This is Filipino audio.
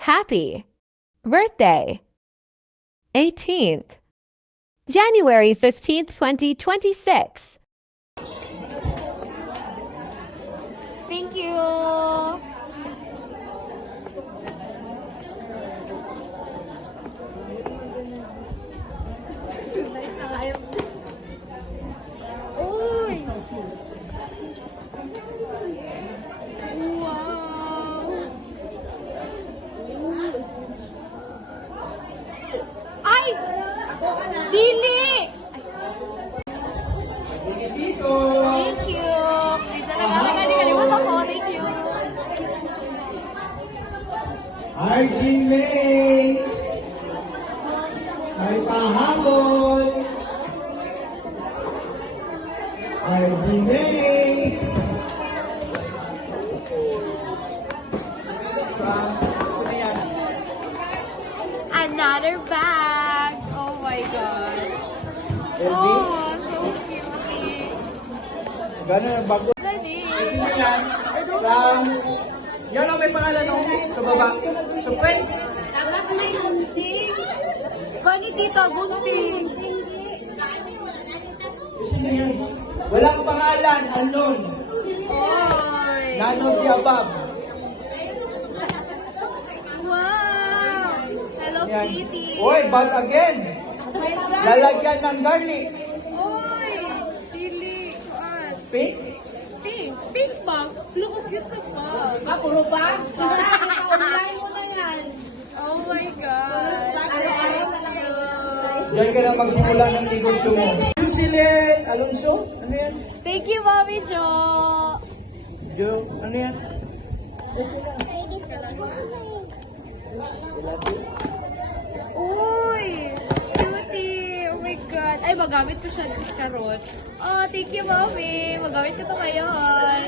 Happy. Birthday. 18th. January 15th, 2026. Thank you. Uy! Wow! Ay! Dili! Thank you! Isa na lang ka, di kalimutan ko. Thank you! Arjin May! May pahabol! Arjin May! Another bag! Oh my God! Oh, so cute! Gano'n ang bago? Dali! Sino yan? Yan ang may pangalan ng sa baba. So, wait! Dapat may gunting! Gani tita, gunting! Sino yan? Walang pangalan, unknown. Oy! None of the above. Wow! Hello Yan. Kitty! Oy, but again, Oh my God! lalagyan ng garlic. Oy! Dili! Kuan. Pink? Pink! Pink bag! Look at cute sa bag! Ah, puro bag? Online mo na yan. Oh my God! Araw-araw na lang kayo. Diyan ka na magsimula ng negosyo mo. Susilet Alonso? Ano yan? Thank you, Mommy Jo! Jo, ano yan? Uy! Cutie! Oh my God! Ay, magamit ko siya karon. Oh, thank you, Mommy! Magamit ko to ngayon.